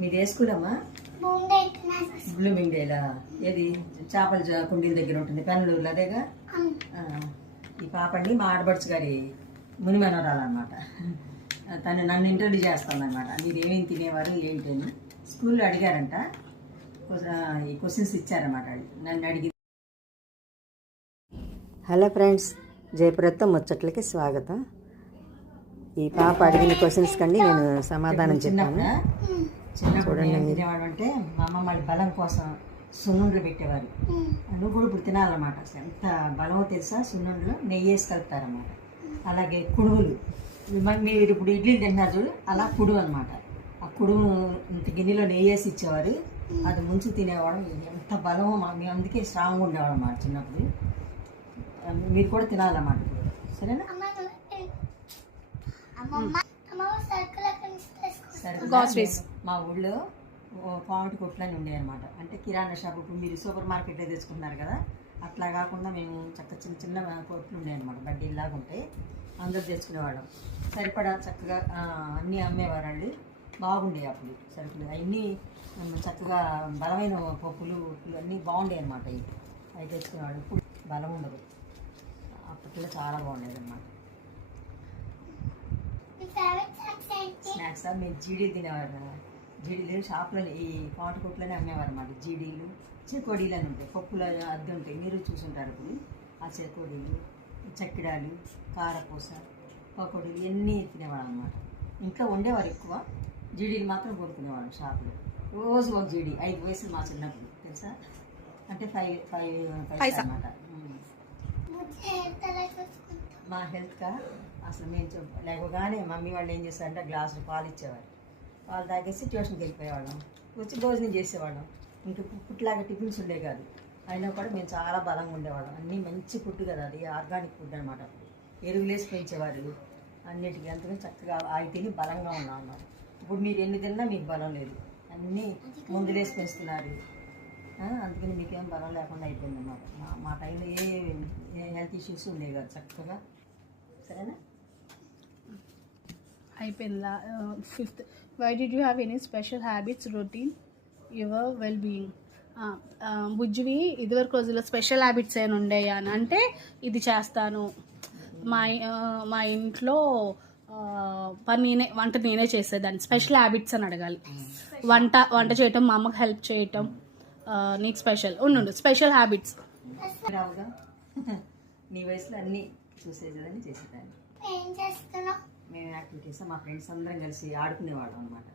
మీది ఏ స్కూల్ అమ్మా? బ్లూమింగ్ డేలా? ఏది చేపల కుండీల దగ్గర ఉంటుంది పెనలూరులో, అదేగా? ఈ పాపండి మా ఆడబడుచు గారి ముని మనవరాలన్నమాట. తను నన్ను ఇంటర్వ్యూ చేస్తుందన్నమాట. మీరు ఏమేమి తినేవారు ఏంటి అని స్కూల్లో అడిగారంట. ఈ క్వశ్చన్స్ ఇచ్చారన్నమాట. నన్ను అడిగి. హలో ఫ్రెండ్స్, జయప్రదతో ముచ్చట్లకి స్వాగతం. ఈ పాప అడిగిన క్వశ్చన్స్ కండి నేను సమాధానం చెప్పాను. చిన్నప్పుడు ఏం తినేవాడు అంటే మా అమ్మ వాళ్ళ బలం కోసం సున్నుండలు పెట్టేవారు. నువ్వు కూడా ఇప్పుడు తినాలన్నమాట. అసలు ఎంత బలమో తెలుసా? సున్నుండలు నెయ్యి వేసి కలుపుతారన్నమాట. అలాగే కుడుములు, మీరు ఇప్పుడు ఇడ్లీలు తింటున్నారు చూడు, అలా కుడుము అనమాట. ఆ కుడుము ఇంత గిన్నెలో నెయ్యి వేసి ఇచ్చేవారు. అది ముంచు తినేవాడు. ఎంత బలమో మేము అందుకే స్ట్రాంగ్గా ఉండేవాడు అన్నమాట చిన్నప్పుడు. మీరు కూడా తినాలన్నమాట. సరేనా? మా ఊళ్ళో పావుటి కొట్లని ఉండేవి అనమాట. అంటే కిరాణా షాప్, ఇప్పుడు మీరు సూపర్ మార్కెట్లో తెచ్చుకుంటున్నారు కదా, అట్లా కాకుండా మేము చక్కగా చిన్న చిన్న కొట్లు ఉండేవి అనమాట. బడ్డీలాగా ఉంటాయి, అందరూ తెచ్చుకునేవాళ్ళం. సరిపడా చక్కగా అన్నీ అమ్మేవారండి. బాగుండేవి అప్పుడు సరుకులు అవన్నీ. చక్కగా బలమైన పప్పులు ఉప్పులు అన్నీ బాగుండేవి అనమాట. అవి తెచ్చుకునేవాళ్ళు. ఇప్పుడు బలం ఉండదు. అప్పట్లో చాలా బాగుండేది అనమాట. స్నాక్స్ మేము జీడీలు తినేవారు. జీడీలు షాప్లో ఈ పాటు కొట్లోనే అమ్మేవారు అన్నమాట. జీడీలు, చెకోడీలు అని ఉంటాయి, పప్పుల అద్దె ఉంటాయి, మీరు చూసుంటారు ఇప్పుడు. ఆ చెకోడీలు, చక్కిడాలు, కారపూస, పకోడీలు ఇవన్నీ తినేవాడు అనమాట. ఇంట్లో ఉండేవారు ఎక్కువ. జీడీలు మాత్రం కొనుక్కునేవాడు షాపులో. రోజు ఒక జీడీ. 5 పైసలు మా చిన్నప్పుడు తెలుసా? అంటే 5 పైసలు అనమాట. మా హెల్త్గా అసలు మేము లేవగానే మమ్మీ వాళ్ళు ఏం చేస్తారంటే గ్లాసులు పాలు ఇచ్చేవారు. పాలు తాగేసి ట్యూషన్కి వెళ్ళిపోయేవాళ్ళం. వచ్చి భోజనం చేసేవాళ్ళం. ఇంక పుట్టులాగా టిఫిన్స్ ఉండే కాదు. అయినా కూడా మేము చాలా బలంగా ఉండేవాళ్ళం. అన్నీ మంచి ఫుడ్ కదా, అది ఆర్గానిక్ ఫుడ్ అనమాట. ఎరువులేసి పెంచేవారు అన్నిటికీ. అందుకని చక్కగా అవి తిని బలంగా ఉన్నాం అన్నారు. ఇప్పుడు మీరు ఎన్ని తిన్నా మీకు బలం లేదు, అన్నీ మందులేసి పెంచుతున్నారు. అందుకని మీకేం బలం లేకుండా అయిపోయింది అన్నమాట. మా టైంలో ఏ హెల్త్ ఇష్యూస్ ఉండేవి కాదు. చక్కగా. సరేనా? అయిపోయిందా? 5th, why did you have any special habits routine your well being? బుజ్జివి ఇదివరకు రోజుల్లో స్పెషల్ హ్యాబిట్స్ ఏమైనా ఉండేయా అని అంటే, ఇది చేస్తాను, మా ఇంట్లో వంట నేనే చేసేదాన్ని. స్పెషల్ హ్యాబిట్స్ అని అడగాలి. వంట చేయటం, మా అమ్మకి హెల్ప్ చేయటం. నీకు స్పెషల్ ఉండు స్పెషల్ హ్యాబిట్స్ రావుగా. నీ వయసులో అన్నీ చూసేదాన్ని, చేసేదాన్ని. మేము యాక్టివిటీస్ మా ఫ్రెండ్స్ అందరం కలిసి ఆడుకునేవాళ్ళం అనమాట.